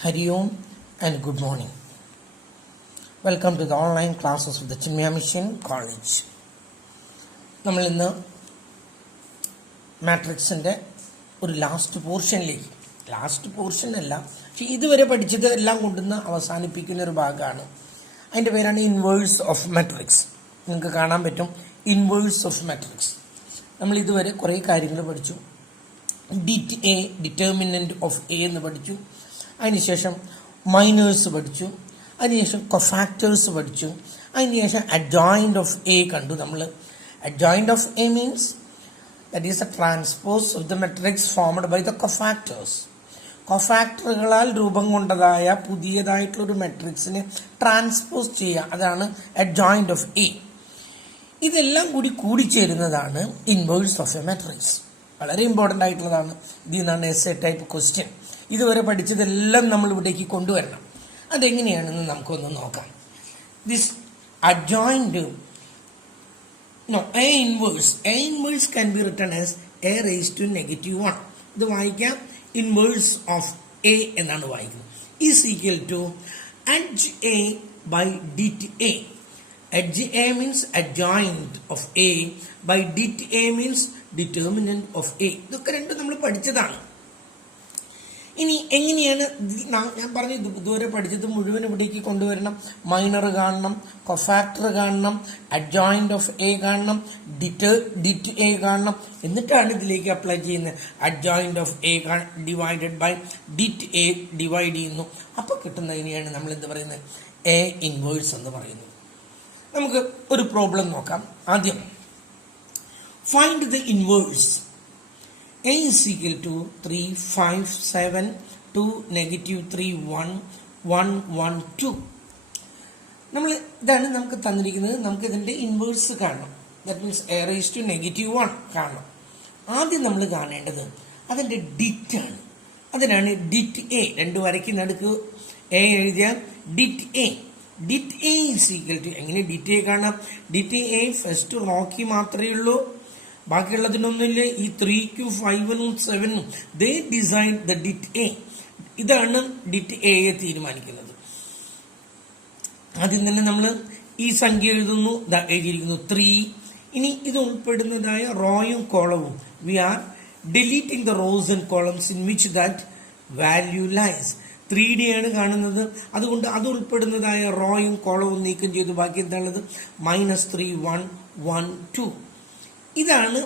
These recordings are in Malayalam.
Hari Om and good morning. Welcome to the online classes of the Chinmaya Mission College. നമ്മൾ ഇന്ന് മാട്രിക്സിൻ്റെ ഒരു ലാസ്റ്റ് പോർഷൻ അല്ല, പക്ഷെ ഇതുവരെ പഠിച്ചത് എല്ലാം കൊണ്ടുവന്ന് അവസാനിപ്പിക്കുന്ന ഒരു ഭാഗമാണ്. അതിൻ്റെ പേരാണ് ഇൻവേഴ്സ് ഓഫ് മാട്രിക്സ്. നിങ്ങൾക്ക് കാണാൻ പറ്റും ഇൻവേഴ്സ് ഓഫ് മാട്രിക്സ്. നമ്മൾ ഇതുവരെ കുറേ കാര്യങ്ങൾ പഠിച്ചു. ഡിറ്റർമിനന്റ് ഓഫ് എ എന്ന് പഠിച്ചു. അതിനുശേഷം മൈനേഴ്സ് പഠിച്ചു. അതിനുശേഷം കൊഫാക്ടേഴ്സ് പഠിച്ചു. അതിനുശേഷം അഡ്ജോയിന്റ് ഓഫ് എ കണ്ടു നമ്മൾ. Adjoint of A means that is a transpose of the matrix formed by the cofactors. കൊഫാക്ടറുകളാൽ രൂപം കൊണ്ടതായ പുതിയതായിട്ടുള്ളൊരു മെട്രിക്സിനെ ട്രാൻസ്പോസ് ചെയ്യുക, അതാണ് അഡ്ജോയിന്റ് ഓഫ് എ. ഇതെല്ലാം കൂടിച്ചേരുന്നതാണ് ഇൻവേഴ്സ് ഓഫ് എ മെട്രിക്സ്. വളരെ ഇമ്പോർട്ടൻ്റ് ആയിട്ടുള്ളതാണ്. ഇതിൽ നിന്നാണ് എസ് എ ടൈപ്പ് ക്വസ്റ്റ്യൻ. ഇതുവരെ പഠിച്ചതെല്ലാം നമ്മൾ ഇവിടേക്ക് കൊണ്ടുവരണം. അതെങ്ങനെയാണെന്ന് നമുക്കൊന്ന് നോക്കാം. This adjoint A inverse can be written as a raised to -1. ഇത് വായിക്കാം ഇൻവേഴ്സ് ഓഫ് എ എന്നാണ് വായിക്കുന്നത്. Is equal to adj A by det A. Adj A means adjoint of A, by det A means determinant of A. ഇതൊക്കെ രണ്ടും നമ്മൾ പഠിച്ചതാണ്. ഇനി എങ്ങനെയാണ് ഞാൻ പറഞ്ഞു ഇതുവരെ പഠിച്ചത് മുഴുവൻ ഇവിടേക്ക് കൊണ്ടുവരണം. മൈനർ കാണണം, കൊഫാക്ടർ കാണണം, അഡ്ജോയിന്റ് ഓഫ് എ കാണണം, ഡിറ്റ് എ കാണണം. എന്നിട്ടാണ് ഇതിലേക്ക് അപ്ലൈ ചെയ്യുന്നത്. Adjoint of A divided by det A divide ചെയ്യുന്നു. അപ്പോൾ കിട്ടുന്നതിനെയാണ് നമ്മൾ എന്ത് പറയുന്നത്, എ ഇൻവേഴ്സ് എന്ന് പറയുന്നത്. നമുക്ക് ഒരു പ്രോബ്ലം നോക്കാം. ആദ്യം find the inverse. A is equal to 3, 5, 7, 2, -3, 1, 1, 1, 2. ഇതാണ് നമുക്ക് തന്നിരിക്കുന്നത്. നമുക്ക് ഇതിന്റെ ഇൻവേഴ്സ് കാണണം. That means A raise to -1 കാണണം. ആദ്യം നമ്മൾ കാണേണ്ടത് അതിന്റെ ഡിറ്റ് ആണ്. അതിനാണ് ഡിറ്റ് എ. രണ്ട് വരയ്ക്ക് നടുക്ക് എ എഴുതിയാൽ det A. Det A is equal to, എങ്ങനെ ഡിറ്റ് എ കാണാം? ഡിറ്റ് എ ഫസ്റ്റ് റോക്കി മാത്രമേ ഉള്ളൂ, ബാക്കിയുള്ളതിനൊന്നുമില്ല. ഈ 3ക്കും 5നും 7നും ദേ ഡിസൈൻ ദ ഡിറ്റ് എ. ഇതാണ് ഡിറ്റ് എയെ തീരുമാനിക്കുന്നത്. ആദ്യം തന്നെ നമ്മൾ ഈ സംഖ്യ എഴുതുന്നു. എഴുതിയിരിക്കുന്നു 3. ഇനി ഇത് ഉൾപ്പെടുന്നതായ റോയും കോളവും we are deleting the rows and columns in which that value lies. 3D ആണ് കാണുന്നത്. അതുകൊണ്ട് അത് ഉൾപ്പെടുന്നതായ റോയും കോളവും നീക്കം ചെയ്തു. ബാക്കി എന്താണുള്ളത്? -3, 1, 1, 2. ഇതാണ്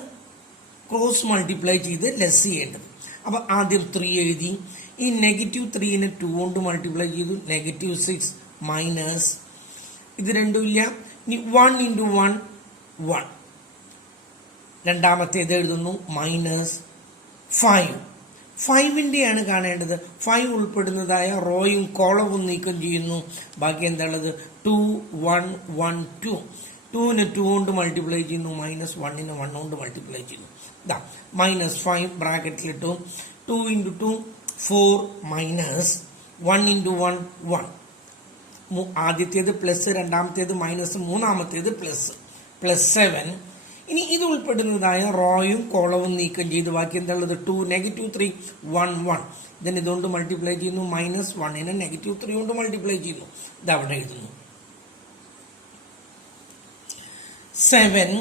ക്രോസ് മൾട്ടിപ്ലൈ ചെയ്ത് ലെസ് ചെയ്യേണ്ടത്. അപ്പൊ ആദ്യം 3 എഴുതി. ഈ -3നെ 2 കൊണ്ട് മൾട്ടിപ്ലൈ ചെയ്തു. -6 മൈനസ് ഇത് രണ്ടുമില്ല. ഇനി 1 × 1 1. രണ്ടാമത്തേത് എഴുതുന്നു -5. 5ന്റെയാണ് കാണേണ്ടത്. 5 ഉൾപ്പെടുന്നതായ റോയും കോളവും നീക്കം ചെയ്യുന്നു. ബാക്കി എന്താണുള്ളത്? 2, 1, 1, 2. 2നെ 2 കൊണ്ട് മൾട്ടിപ്ലൈ ചെയ്യുന്നു. -1നെ 1 കൊണ്ട് മൾട്ടിപ്ലൈ ചെയ്യുന്നു. -5 ബ്രാക്കറ്റിലിട്ടു. 2 × 2 4 മൈനസ് 1 × 1 1. ആദ്യത്തേത് പ്ലസ്, രണ്ടാമത്തേത് മൈനസ്, മൂന്നാമത്തേത് പ്ലസ്. +7. ഇനി ഇത് ഉൾപ്പെടുന്നതായ റോയും കോളവും നീക്കം ചെയ്ത് ബാക്കി എന്താണുള്ളത്? 2 -3 1 1. ഇതിന് ഇതുകൊണ്ട് മൾട്ടിപ്ലൈ ചെയ്യുന്നു. -1നെ -3 കൊണ്ട് മൾട്ടിപ്ലൈ ചെയ്യുന്നു. ഇത് അവിടെ എഴുതുന്നു. 7.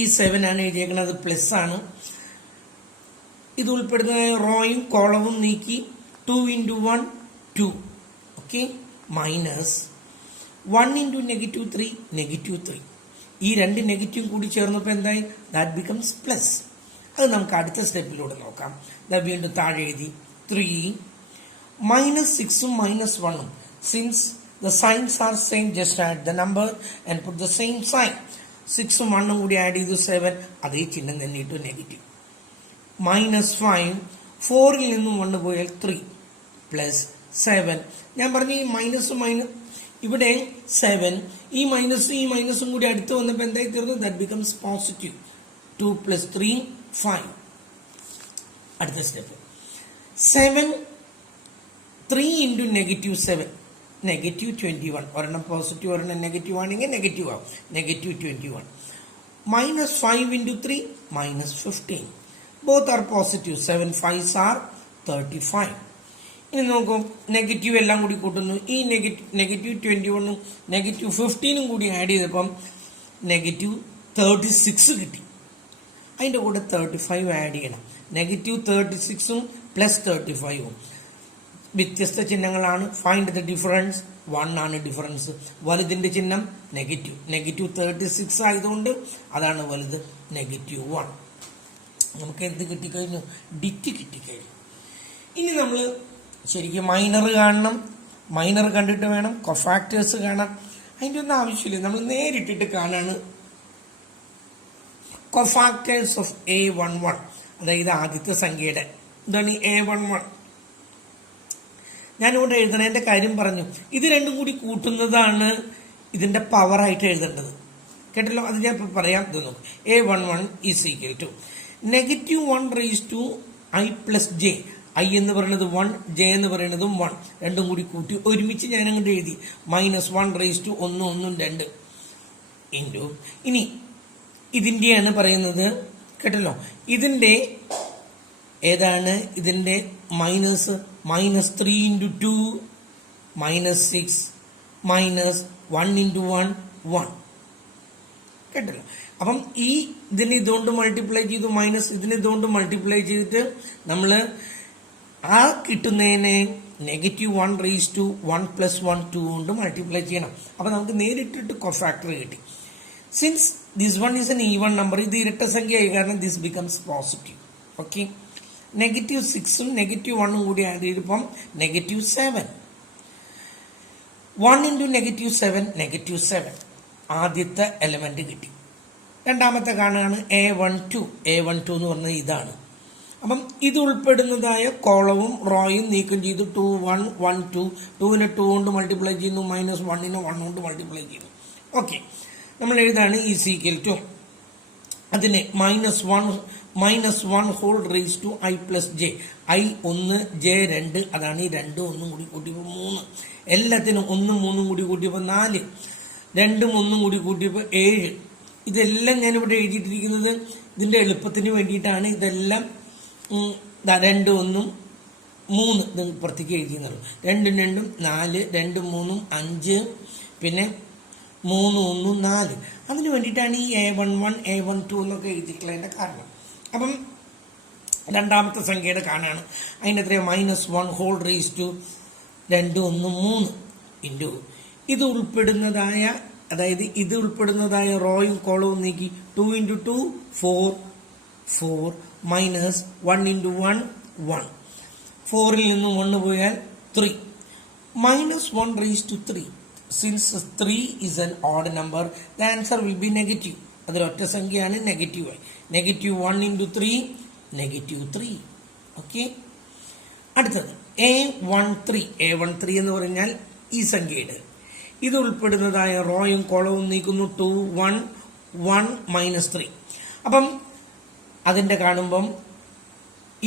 ഈ 7 ആണ് എഴുതിയേക്കുന്നത്, പ്ലസ് ആണ്. ഇത് ഉൾപ്പെടുന്ന റോയും കോളവും നീക്കി 2 × 1 2. ഓക്കെ. മൈനസ് 1 × -3 -3. ഈ രണ്ട് നെഗറ്റീവും കൂടി ചേർന്നപ്പോൾ എന്തായി? That becomes plus. അത് നമുക്ക് അടുത്ത സ്റ്റെപ്പിലൂടെ നോക്കാം. വീണ്ടും താഴെ എഴുതി 3 -6ഉം -1ഉം. Since the signs are same, just add the number and put the same sign. 6ഉം 1ഉം കൂടി ആഡ് ചെയ്തു 7. അതേ ചിഹ്നം തന്നെ ഇട്ടു, നെഗറ്റീവ്. -5 4ൽ നിന്നും 1 പോയാൽ 3 +7. ഞാൻ പറഞ്ഞു ഈ മൈനസും ഇവിടെ 7, ഈ മൈനസും കൂടി അടുത്ത് വന്നപ്പോൾ എന്തായി തീർന്നു? That becomes positive. 2 + 3 5. അടുത്ത സ്റ്റെപ്പ് 7 3 × -7 -21. ഒരെണ്ണം പോസിറ്റീവ് ഒരെണ്ണം നെഗറ്റീവ് ആണെങ്കിൽ നെഗറ്റീവ് ആവും. -21. -5 × 3 -15. Both are positive. 7 5s are 35. ഇനി നോക്കും നെഗറ്റീവ് എല്ലാം കൂടി കൂട്ടുന്നു. ഈ നെഗറ്റീവ് 21 നെഗറ്റീവ് 15 കൂടി ആഡ് ചെയ്തപ്പം നെഗറ്റീവ് 36 കിട്ടി. അതിൻ്റെ കൂടെ 35 ആഡ് ചെയ്യണം. നെഗറ്റീവ് 36ഉം പ്ലസ് 35ഉം വ്യത്യസ്ത ചിഹ്നങ്ങളാണ്. Find the difference. 1 ആണ് ഡിഫറൻസ്. വലുതിന്റെ ചിഹ്നം നെഗറ്റീവ് 36 ആയതുകൊണ്ട് അതാണ് വലുത് -1. നമുക്ക് എന്ത് കിട്ടിക്കഴിഞ്ഞു? ഡിറ്റ് കിട്ടിക്കഴിഞ്ഞു. ഇനി നമ്മൾ ശരിക്കും മൈനർ കാണണം. മൈനർ കണ്ടിട്ട് വേണം കൊഫാക്ടേഴ്സ് കാണാൻ. അതിൻ്റെ ഒന്നും ആവശ്യമില്ല, നമ്മൾ നേരിട്ടിട്ട് കാണാണ്. കൊഫാക്ടേഴ്സ് ഓഫ് A11, അതായത് ആദ്യത്തെ സംഖ്യയുടെ ഇതാണ് A11. ഞാനിവിടെ എഴുതണതിന്റെ കാര്യം പറഞ്ഞു. ഇത് രണ്ടും കൂടി കൂട്ടുന്നതാണ് ഇതിന്റെ പവറായിട്ട് എഴുതേണ്ടത്. കേട്ടല്ലോ? അത് ഞാൻ ഇപ്പൊ പറയാം. ഇത് നോക്കും. A11 is equal to -1 raise to I plus j. I എന്ന് പറയുന്നത് 1, ജെ എന്ന് പറയുന്നതും 1. രണ്ടും കൂടി കൂട്ടി ഒരുമിച്ച് ഞാൻ അങ്ങോട്ട് എഴുതി. -1 റേസ് ടു 1, 1, 2 ഇൻറ്റു. ഇനി ഇതിന്റെയാണ് പറയുന്നത്. കേട്ടല്ലോ? ഇതിന്റെ ഏതാണ്? ഇതിന്റെ മൈനസ് -3 ഇൻറ്റു 2 -6 -1 ഇൻറ്റു 1 1. കേട്ടല്ലോ? അപ്പം ഈ ഇതിന് ഇതുകൊണ്ട് മൾട്ടിപ്ലൈ ചെയ്തു, മൈനസ് ഇതിന് ഇതുകൊണ്ട് മൾട്ടിപ്ലൈ ചെയ്തിട്ട് നമ്മൾ ആ കിട്ടുന്നതിനെ -1 റേസ് ടു 1 + 1 2 കൊണ്ട് മൾട്ടിപ്ലൈ ചെയ്യണം. അപ്പൊ നമുക്ക് നേരിട്ടിട്ട് കൊഫാക്ടർ കിട്ടി. Since this one is N even number, ഇത് ഇരട്ട സംഖ്യയായി കാരണം ദിസ് ബിക്കംസ് പോസിറ്റീവ്. ഓക്കെ. -6ഉം -1ഉം കൂടി ആഡ് ചെയ്തപ്പം -7. 1 ഇൻറ്റു -7 -7. ആദ്യത്തെ എലമെന്റ് കിട്ടി. രണ്ടാമത്തെ കാണുകയാണ് A12. A12 എന്ന് പറഞ്ഞത് ഇതാണ്. അപ്പം ഇത് ഉൾപ്പെടുന്നതായ കോളവും റോയും നീക്കം ചെയ്തു. 2 1 1 2. 2നെ 2 കൊണ്ട് മൾട്ടിപ്ലൈ ചെയ്യുന്നു. -1നെ 1 കൊണ്ട് മൾട്ടിപ്ലൈ ചെയ്യുന്നു. ഓക്കെ. നമ്മൾ എഴുതാണ് ഈസ് ഈക്വൽ ടു അതിനെ -1 whole raise to I plus j. I 1 j 2. അതാണ് ഈ 2 1 കൂടി കൂട്ടിയപ്പോൾ 3. എല്ലാത്തിനും 1 3 കൂടി കൂട്ടിയപ്പോൾ 4. 2 1 കൂടി കൂട്ടിയപ്പോൾ 7. ഇതെല്ലാം ഞാനിവിടെ എഴുതിയിട്ടിരിക്കുന്നത് ഇതിന്റെ എളുപ്പത്തിന് വേണ്ടിയിട്ടാണ്. ഇതെല്ലാം 2 1 3 ഇത് പുറത്തേക്ക് എഴുതിയെന്നുള്ളൂ. 2 2 4, 2 3 5, പിന്നെ 3 1 4. അതിന് വേണ്ടിയിട്ടാണ് ഈ A11 A12 എന്നൊക്കെ എഴുതിയിട്ടുള്ളതിന്റെ കാരണം. അപ്പം രണ്ടാമത്തെ സംഖ്യയുടെ കാണാണ്. അതിൻ്റെ എത്രയാണ്? -1 ഹോൾ റേസ് ടു 2 1 3 ഇൻറ്റു ഇത് ഉൾപ്പെടുന്നതായ, അതായത് ഇത് ഉൾപ്പെടുന്നതായ റോയും കോളവും നീക്കി 2 ഇൻറ്റു 2 4 4 -1 ഇൻറ്റു 1 1. 4ൽ നിന്നും 1 പോയാൽ 3. -1 raise to 3. Since 3 is an odd number, the answer will be negative. അതൊരൊറ്റ സംഖ്യയാണ്, നെഗറ്റീവ് ആയി. -1 ഇൻറ്റു 3 -3. ഓക്കെ. അടുത്തത് A13. A13 എന്ന് പറഞ്ഞാൽ ഈ സംഖ്യയുടെ ഇത് ഉൾപ്പെടുന്നതായ റോയും കോളവും നീക്കുന്നു. 2 1 1 -3. അപ്പം അതിന്റെ കാണുമ്പം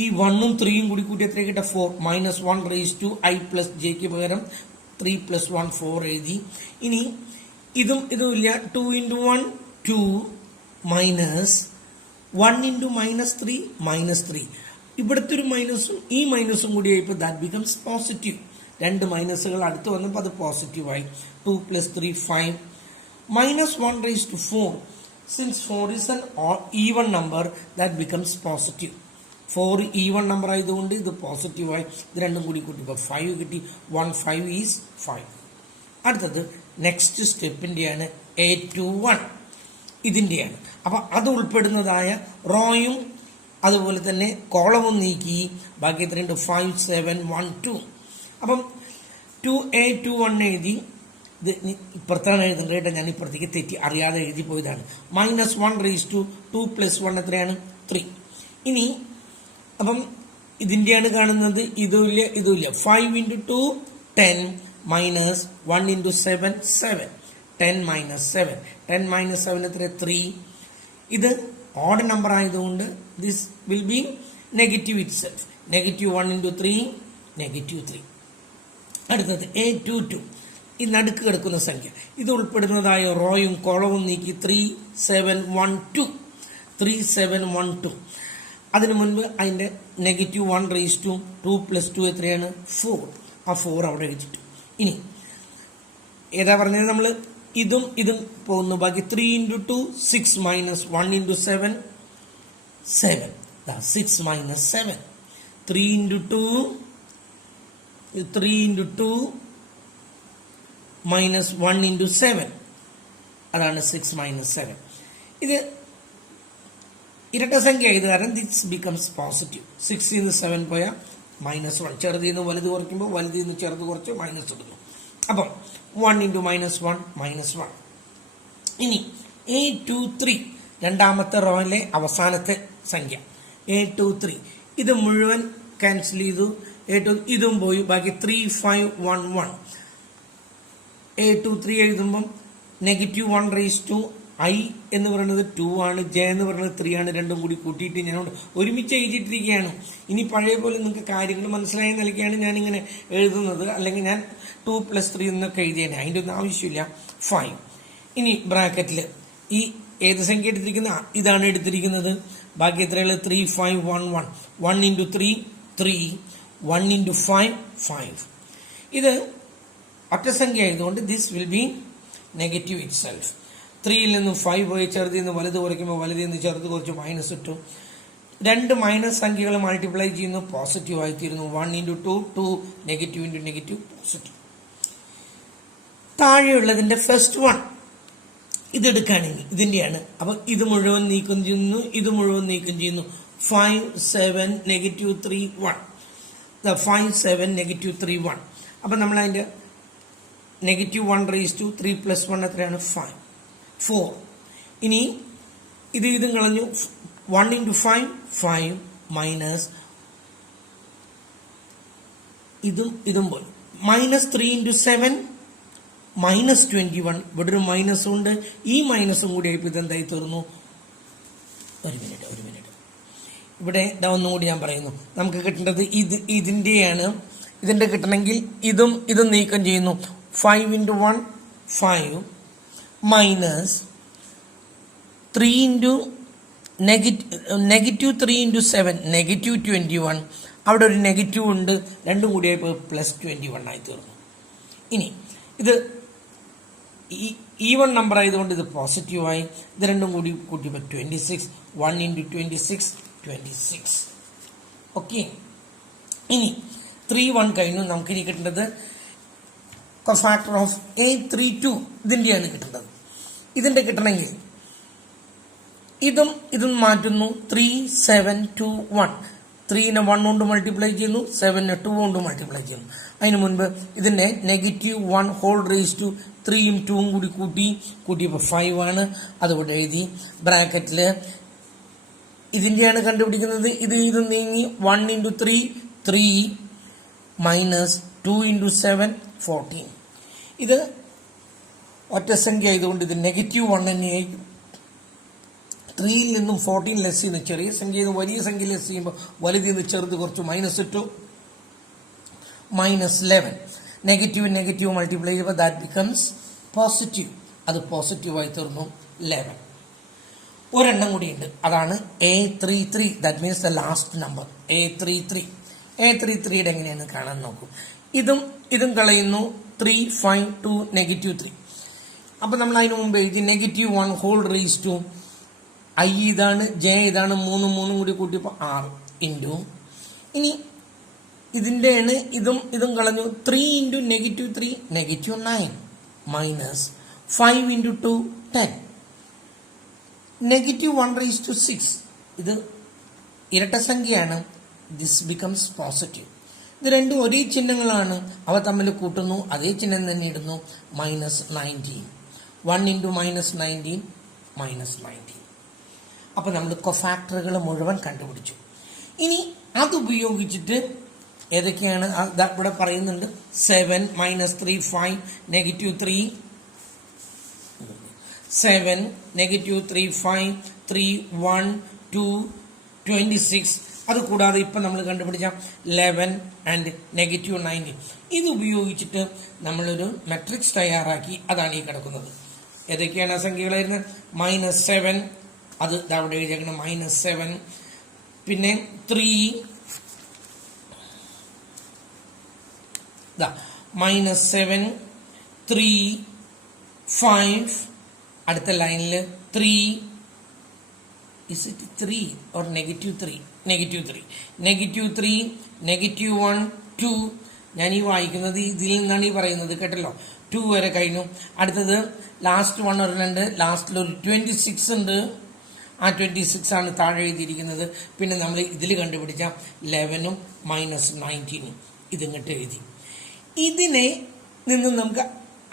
ഈ 1ഉം 3യും കൂടി കൂട്ടി എത്ര കിട്ടുക? 4. -1 റേസ് ടു I പ്ലസ് ജെക്ക് പകരം 3 + 1 4 എഴുതി. ഇനി ഇതും ഇല്ല. 2 ഇൻറ്റു 1 2 -1 ഇൻറ്റു -3 -3. ഇവിടുത്തെ ഒരു മൈനസും ഈ മൈനസും കൂടി ആയപ്പോൾ ദാറ്റ് ബിക്കംസ് പോസിറ്റീവ്. 2 മൈനസുകൾ അടുത്ത് വന്നപ്പോൾ അത് പോസിറ്റീവായി. 2 + 3 5. -1 raise to 4. Since 4 is an even number, that becomes positive. 4 even number ആയതുകൊണ്ട് ഇത് പോസിറ്റീവായി. ഇത് രണ്ടും കൂടി കൂട്ടിയപ്പോൾ 5 കിട്ടി. 1 5 ഈസ് 5. അടുത്തത് നെക്സ്റ്റ് സ്റ്റെപ്പിന്റെയാണ് A21. ഇതിന്റെയാണ്. അപ്പൊ അത് ഉൾപ്പെടുന്നതായ റോയും അതുപോലെ തന്നെ കോളവും നീക്കി ബാക്കി എത്രയുണ്ട്? 5 7 1 2. അപ്പം 2A21 എഴുതി. ഇത് ഇപ്പുറത്താണ് എഴുതേണ്ടത് കേട്ടോ. ഞാൻ ഇപ്പുറത്തേക്ക് തെറ്റി അറിയാതെ എഴുതി പോയതാണ്. -1 റേസ് ടു 2 + 1 എത്രയാണ്? 3. ഇനി അപ്പം ഇതിന്റെയാണ് കാണുന്നത്. ഇതുമില്ല ഇതുമില്ല. 5 ഇൻറ്റു 2 10 -1 ഇൻറ്റു 7 7. 10 -7. 10 -7 എത്ര? 3. ഇത് ഓഡ് നമ്പർ ആയതുകൊണ്ട് this will be negative it self. -1 into 3 -3. അടുത്തത് A22. ഈ നടുക്ക് കിടക്കുന്ന സംഖ്യ ഇത് ഉൾപ്പെടുന്നതായ റോയും കോളവും നീക്കി 3 7 1 2. 3 7 1 2. അതിനു മുൻപ് അതിന്റെ -1 റേസ് ടു 2 + 2 എത്രയാണ് 4. ആ 4 അവിടെ എഴുതിട്ടു. ഇനി ഏതാ പറഞ്ഞത് നമ്മൾ ഇതും പോകുന്നു. ബാക്കി 3 × 2 6 - 1 × 7 7. 6 - 7 3 × 2 -1 × 7 അതാണ് 6 - 7. ഇത് ഇരട്ട സംഖ്യ ആയത് കാരണം ദിസ് ബിക്കംസ് പോസിറ്റീവ്. 6 ൽ നിന്ന് 7 പോയാൽ -1. ചെറുതിൽ നിന്ന് വലുത് കുറയ്ക്കുമ്പോൾ വലുതിൽ നിന്ന് ചെറുത് കുറച്ച് മൈനസ് ഇടുന്നു. അപ്പം 1 × -1 -1. ഇനി 823 രണ്ടാമത്തെ റോയിലെ അവസാനത്തെ സംഖ്യ 823. ഇത് മുഴുവൻ ക്യാൻസൽ ചെയ്തു. ഇതും പോയി. ബാക്കി 3511. 823 എഴുതുമ്പം -1 റേസ് ടു I എന്ന് പറയുന്നത് 2 ആണ്, J എന്ന് പറയുന്നത് 3 ആണ്. രണ്ടും കൂടി കൂട്ടിയിട്ട് ഞാൻ ഒരുമിച്ച് എഴുതിയിട്ടിരിക്കുകയാണ്. ഇനി പഴയ പോലെ നിങ്ങൾക്ക് കാര്യങ്ങൾ മനസ്സിലായ നിലയ്ക്കാണ് ഞാനിങ്ങനെ എഴുതുന്നത്. അല്ലെങ്കിൽ ഞാൻ 2 + 3 എന്നൊക്കെ എഴുതിയേനെ. അതിൻ്റെ ഒന്നും ആവശ്യമില്ല. 5. ഇനി ബ്രാക്കറ്റിൽ ഈ ഏത് സംഖ്യ എടുത്തിരിക്കുന്ന ഇതാണ് എടുത്തിരിക്കുന്നത്. ബാക്കി എത്രയുള്ള 3511. 1 × 3 3, 1 × 5 5. ഇത് ഒറ്റ സംഖ്യ ആയതുകൊണ്ട് this will be negative it self. 3 ൽ നിന്നും 5 പോയി ചെറുതിൽ നിന്ന് വലുത് കുറയ്ക്കുമ്പോൾ വലുതിൽ നിന്ന് ചെറുത് കുറച്ച് മൈനസ് ഇട്ടു. രണ്ട് മൈനസ് സംഖ്യകൾ മൾട്ടിപ്ലൈ ചെയ്യുന്നു, പോസിറ്റീവ് ആയിത്തീരുന്നു. 1 × 2 2, നെഗറ്റീവ് × നെഗറ്റീവ് പോസിറ്റീവ്. താഴെയുള്ളതിന്റെ ഫസ്റ്റ് വൺ ഇതെടുക്കുകയാണെങ്കിൽ ഇതിന്റെയാണ്. അപ്പൊ ഇത് മുഴുവൻ നീക്കം ചെയ്യുന്നു, ഇത് മുഴുവൻ നീക്കം ചെയ്യുന്നു. 5 7 -3 1. 5 7 -3 1. അപ്പൊ നമ്മൾ അതിന്റെ -1 റേസ് ടു 3 + 1 എത്രയാണ് 5 4. ഇനി ഇതും കളഞ്ഞു. 1 × 5 5 മൈനസ് ഇതും പോയി. -3 × 7 -21. ഇവിടെ ഒരു മൈനസ് ഉണ്ട്. ഈ മൈനസും കൂടി ആയിപ്പോൾ ഇതെന്തായി തീർന്നു. ഒരു മിനിറ്റ് ഇവിടെ ഒന്നും കൂടി ഞാൻ പറയുന്നു. നമുക്ക് കിട്ടേണ്ടത് ഇതിന്റെയാണ്. ഇതിന്റെ കിട്ടണമെങ്കിൽ ഇതും നീക്കം ചെയ്യുന്നു. 5 × 1 5 മൈനസ് 3 × -3 × 7 -21. അവിടെ ഒരു നെഗറ്റീവ് ഉണ്ട്. രണ്ടും കൂടിയായപ്പോൾ +21 ആയി തീർന്നു. ഇനി ഇത് ഈവൺ നമ്പർ ആയതുകൊണ്ട് ഇത് പോസിറ്റീവായി. ഇത് രണ്ടും കൂടി കൂട്ടിയപ്പോൾ 26. 1 × 26 26. ഓക്കെ. ഇനി 3 1 കഴിഞ്ഞു. നമുക്കിനി കിട്ടേണ്ടത് ഫാക്ടർ ഓഫ് 832 ഇതിന്റെയാണ് കിട്ടേണ്ടത്. ഇതിന്റെ കിട്ടണമെങ്കിൽ ഇതും മാറ്റുന്നു. 3 7 2 1. 3നെ 1 കൊണ്ട് മൾട്ടിപ്ലൈ ചെയ്യുന്നു, 7നെ 2 കൊണ്ട് മൾട്ടിപ്ലൈ ചെയ്യുന്നു. അതിന് മുൻപ് ഇതിനെ -1 ഹോൾ റേസ് ടു 3യും 2യും കൂടി കൂട്ടിയപ്പോൾ 5 ആണ്. അതുകൊണ്ട് എഴുതി. ബ്രാക്കറ്റിൽ ഇതിന്റെയാണ് കണ്ടുപിടിക്കുന്നത്. ഇത് നീങ്ങി 1 × 3 3 മൈനസ് 2 × 7 14. ഇത് ഒറ്റ സംഖ്യ ആയതുകൊണ്ട് ഇത് -1 തന്നെയായിരിക്കും. 3ൽ നിന്നും 14 ലെസ് ചെയ്യുന്നു. ചെറിയ സംഖ്യയിൽ നിന്ന് വലിയ സംഖ്യ ലെസ് ചെയ്യുമ്പോൾ വലുതിൽ നിന്ന് ചെറുത് കുറച്ച് മൈനസ് ഇട്ടു. -11. നെഗറ്റീവ് മൾട്ടിപ്ലൈ ചെയ്യുമ്പോൾ ദാറ്റ് ബിക്കംസ് പോസിറ്റീവ്. അത് പോസിറ്റീവായി തീർന്നു 11. ഒരെണ്ണം കൂടിയുണ്ട്. അതാണ് A33. That means the last number A33. A33യുടെ എങ്ങനെയാണ് കാണാൻ നോക്കൂ. ഇതും കളയുന്നു. 3 5 2 -3. അപ്പൊ നമ്മൾ അതിന് മുമ്പ് എഴുതി -1 ഹോൾ റേസ് ടു I ഇതാണ്, J ഇതാണ്. 3 കൂടി കൂട്ടിയപ്പോൾ 6 ഇൻറ്റു. ഇനി ഇതിന്റെയാണ് ഇതും കളഞ്ഞു. 3 × -3 -9 മൈനസ് 5 × 2 10. -1 raise to 6. ഇത് ഇരട്ട സംഖ്യയാണ്. This becomes positive. ഇത് രണ്ടും ഒരേ ചിഹ്നങ്ങളാണ്. അവ തമ്മിൽ കൂട്ടുന്നു, അതേ ചിഹ്നം തന്നെ ഇടുന്നു. -19. 1 × -19 -19. അപ്പൊ നമ്മൾ കൊഫാക്ടറുകൾ മുഴുവൻ കണ്ടുപിടിച്ചു. ഇനി അതുപയോഗിച്ചിട്ട് ഏതൊക്കെയാണ് ഇവിടെ പറയുന്നുണ്ട്. 7 -3 5 -3 7 -3 5 3 1 2 26. അത് കൂടാതെ ഇപ്പൊ നമ്മൾ കണ്ടുപിടിച്ച 11 ആൻഡ് -19. ഇത് ഉപയോഗിച്ചിട്ട് നമ്മളൊരു മെട്രിക്സ് തയ്യാറാക്കി. അതാണ് ഈ കിടക്കുന്നത്. ഏതൊക്കെയാണ് ആ സംഖ്യകളായിരുന്നത്? -7, അത് അവിടെ എഴുതിയേക്കണം -7. പിന്നെ 3 -7 3 5 അടുത്ത ലൈനിൽ 3. Is it 3 or -3? -3 -1 2. ഞാൻ ഈ വായിക്കുന്നത് ഇതിൽ നിന്നാണ് ഈ പറയുന്നത് കേട്ടല്ലോ. 2 വരെ കഴിഞ്ഞു. അടുത്തത് ലാസ്റ്റ് 1 ഒരെണ്ണുണ്ട്. ലാസ്റ്റിൽ ഒരു 26 ഉണ്ട്. ആ 26 ആണ് താഴെ എഴുതിയിരിക്കുന്നത്. പിന്നെ നമ്മൾ ഇതിൽ കണ്ടുപിടിച്ച 11ഉം -19ഉം ഇതിങ്ങോട്ട് എഴുതി. ഇതിനെ നിന്ന് നമുക്ക്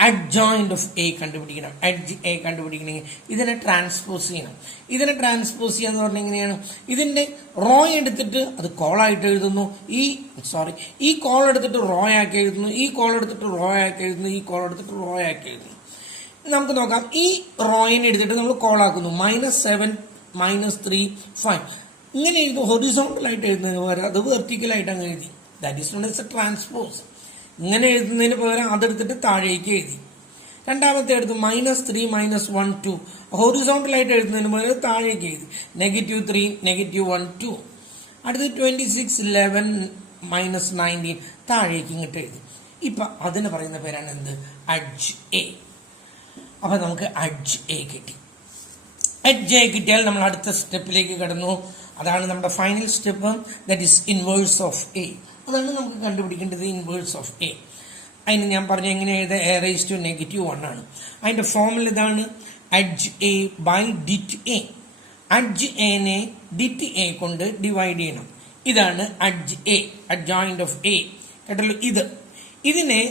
അഡ്ജോയിന്റ് ഓഫ് എ കണ്ടുപിടിക്കണം. എ കണ്ടുപിടിക്കണമെങ്കിൽ ഇതിനെ ട്രാൻസ്പോസ് ചെയ്യണം. ഇതിനെ ട്രാൻസ്പോസ് ചെയ്യാന്ന് പറഞ്ഞാൽ എങ്ങനെയാണ്? ഇതിന്റെ റോ എടുത്തിട്ട് അത് കോളായിട്ട് എഴുതുന്നു. ഈ കോൾ എടുത്തിട്ട് റോ ആക്കി എഴുതുന്നു. ഈ കോൾ എടുത്തിട്ട് റോ ആക്കി എഴുതുന്നു. ഈ കോൾ എടുത്തിട്ട് റോ ആക്കി എഴുതുന്നു. നമുക്ക് നോക്കാം. ഈ റോയിനെ എടുത്തിട്ട് നമ്മൾ കോളാക്കുന്നു. -7 -3 5 ഇങ്ങനെ എഴുതും. ഹൊറിസോണ്ടലായിട്ട് എഴുതുന്നതിന് പകരം അത് വെർട്ടിക്കലായിട്ട് അങ്ങ് എഴുതി. That is known as A transpose. ഇങ്ങനെ എഴുതുന്നതിന് പകരം അതെടുത്തിട്ട് താഴേക്ക് എഴുതി. രണ്ടാമത്തെ എടുത്ത് -3 -1 2 ഹൊറിസോണ്ടലായിട്ട് എഴുതുന്നതിന് പകരം താഴേക്ക് എഴുതി. -3 -1 2. അടുത്ത് 26 11 -19 താഴേക്ക് ഇങ്ങോട്ട് എഴുതി. ഇപ്പൊ അതിന് പറയുന്ന പേരാണ് എന്ത്? Adj A. അപ്പൊ നമുക്ക് അഡ്ജ് എ കിട്ടി. അഡ്ജ് എ കിട്ടിയാൽ നമ്മൾ അടുത്ത സ്റ്റെപ്പിലേക്ക് കടന്നു. അതാണ് നമ്മുടെ final step. That is inverse of A. അതാണ് നമുക്ക് കണ്ടുപിടിക്കേണ്ടത്, ഇൻവേഴ്സ് ഓഫ് എ. അതിന് ഞാൻ പറഞ്ഞു എങ്ങനെ എഴുതാം? a raised to -1 ആണ്. അതിന്റെ ഫോർമുല ഇതാണ്, adj A by det A. Adj എനെ ഡിറ്റ് എ കൊണ്ട് ഡിവൈഡ് ചെയ്യണം. ഇതാണ് adj A, adjoint of A. കേട്ടല്ലോ? ഇതിനെ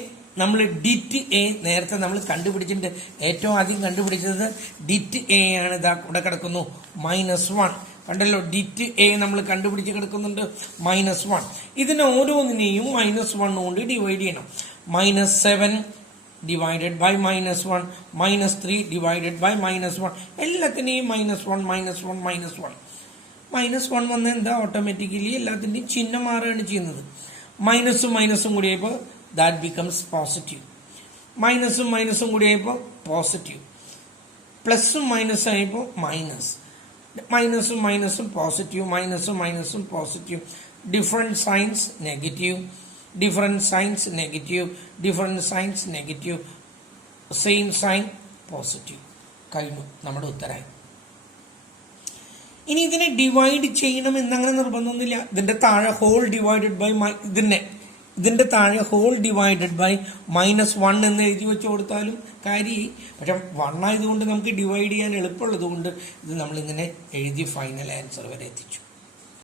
നമ്മൾ ഡിറ്റ് എ നേരത്തെ നമ്മൾ കണ്ടുപിടിച്ചിട്ടുണ്ട്. ഏറ്റവും ആദ്യം കണ്ടുപിടിച്ചത് ഡിറ്റ് എ ആണ്. ഇതാ ഇവിടെ കിടക്കുന്നു -1. കണ്ടല്ലോ? ഡിറ്റ് എ നമ്മൾ കണ്ടുപിടിച്ച് കിടക്കുന്നുണ്ട് -1. ഇതിനെ ഓരോന്നിനെയും -1 കൊണ്ട് ഡിവൈഡ് ചെയ്യണം. -7 ഡിവൈഡഡ് ബൈ -1, -3 ഡിവൈഡഡ് ബൈ -1. എല്ലാത്തിനെയും -1 വന്ന എന്താ? ഓട്ടോമാറ്റിക്കലി എല്ലാത്തിന്റെയും ചിഹ്നം മാറുകയാണ് ചെയ്യുന്നത്. മൈനസും മൈനസും കൂടിയപ്പോൾ ദാറ്റ് ബിക്കംസ് പോസിറ്റീവ്. മൈനസും കൂടിയപ്പോൾ പോസിറ്റീവ്. പ്ലസും മൈനസും ആയപ്പോൾ മൈനസ്. മൈനസും പോസിറ്റീവ്. മൈനസും positive. Different signs negative. Different signs negative. Different signs negative. Same sign positive. കഴിഞ്ഞു, നമ്മുടെ ഉത്തരമായി. ഇനി ഇതിനെ ഡിവൈഡ് ചെയ്യണം എന്നങ്ങനെ നിർബന്ധമൊന്നുമില്ല. ഇതിന്റെ താഴെ ഹോൾ ഡിവൈഡഡ് ബൈ ഇതിന്റെ താഴെ ഹോൾ ഡിവൈഡഡ് ബൈ -1 എന്ന് എഴുതി വെച്ച് കൊടുത്താലും കാര്യമായി. പക്ഷെ 1 ആയതുകൊണ്ട് നമുക്ക് ഡിവൈഡ് ചെയ്യാൻ എളുപ്പമുള്ളത് കൊണ്ട് ഇത് നമ്മളിങ്ങനെ എഴുതി ഫൈനൽ ആൻസർ വരെ എത്തിച്ചു.